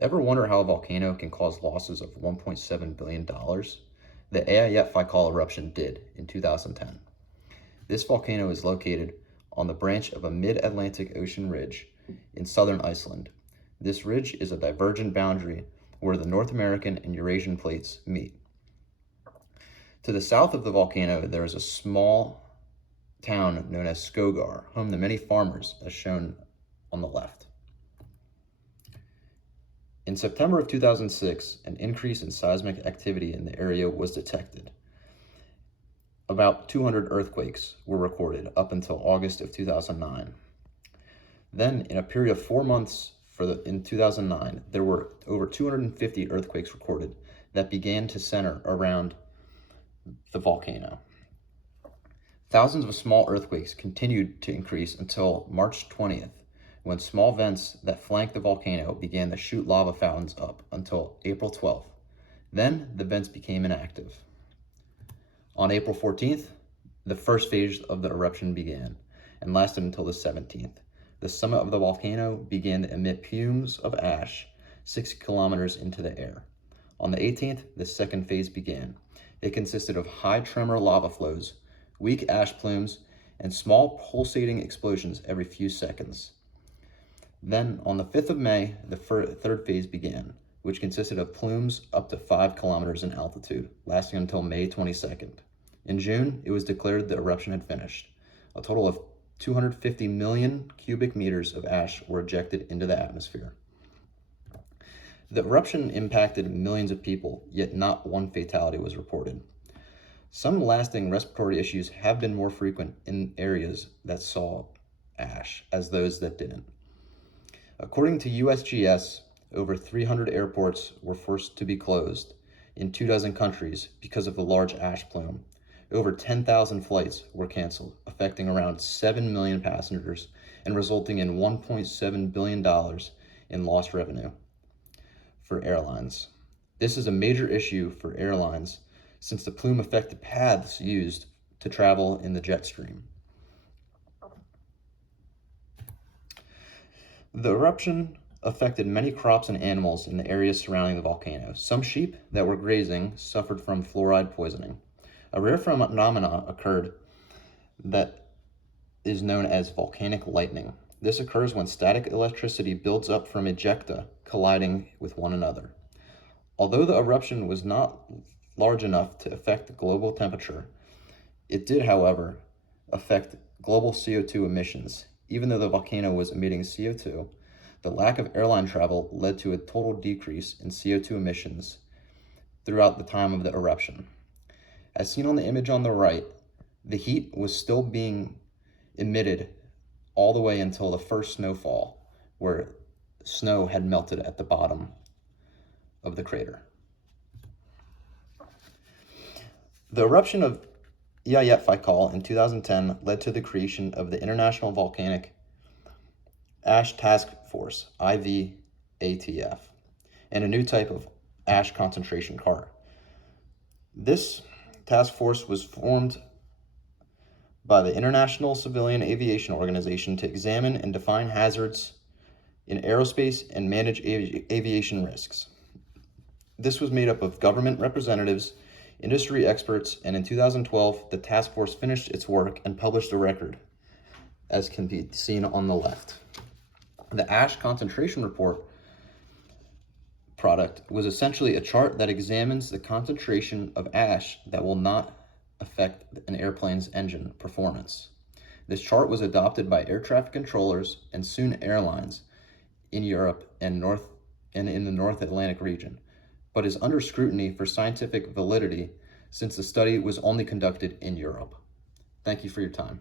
Ever wonder how a volcano can cause losses of $1.7 billion? The Eyjafjallajokull eruption did in 2010. This volcano is located on the branch of a mid-Atlantic Ocean ridge in southern Iceland. This ridge is a divergent boundary where the North American and Eurasian plates meet. To the south of the volcano, there is a small town known as Skogar, home to many farmers, as shown on the left. In September of 2006, an increase in seismic activity in the area was detected. About 200 earthquakes were recorded up until August of 2009. Then, in a period of 4 months in 2009, there were over 250 earthquakes recorded that began to center around the volcano. Thousands of small earthquakes continued to increase until March 20th, when small vents that flanked the volcano began to shoot lava fountains up until April 12th. Then the vents became inactive. On April 14th, the first phase of the eruption began and lasted until the 17th. The summit of the volcano began to emit fumes of ash 6 kilometers into the air. On the 18th, the second phase began. It consisted of high tremor lava flows, weak ash plumes, and small pulsating explosions every few seconds. Then, on the 5th of May, the third phase began, which consisted of plumes up to 5 kilometers in altitude, lasting until May 22nd. In June, it was declared the eruption had finished. A total of 250 million cubic meters of ash were ejected into the atmosphere. The eruption impacted millions of people, yet not one fatality was reported. Some lasting respiratory issues have been more frequent in areas that saw ash as those that didn't. According to USGS, over 300 airports were forced to be closed in 24 countries because of the large ash plume. Over 10,000 flights were canceled, affecting around 7 million passengers and resulting in $1.7 billion in lost revenue for airlines. This is a major issue for airlines since the plume affected paths used to travel in the jet stream. The eruption affected many crops and animals in the areas surrounding the volcano. Some sheep that were grazing suffered from fluoride poisoning. A rare phenomena occurred that is known as volcanic lightning. This occurs when static electricity builds up from ejecta colliding with one another. Although the eruption was not large enough to affect the global temperature, it did, however, affect global CO2 emissions. Even though the volcano was emitting CO2, the lack of airline travel led to a total decrease in CO2 emissions throughout the time of the eruption. As seen on the image on the right, the heat was still being emitted all the way until the first snowfall, where snow had melted at the bottom of the crater. The eruption of Eyjafjallajokull in 2010 led to the creation of the International Volcanic Ash Task Force, IVATF, and a new type of ash concentration chart. This task force was formed by the International Civilian Aviation Organization to examine and define hazards in aerospace and manage aviation risks. This was made up of government representatives, industry experts, and in 2012, the task force finished its work and published a record, as can be seen on the left. The Ash Concentration Report product was essentially a chart that examines the concentration of ash that will not affect an airplane's engine performance. This chart was adopted by air traffic controllers and soon airlines in Europe and in the North Atlantic region, but is under scrutiny for scientific validity since the study was only conducted in Europe. Thank you for your time.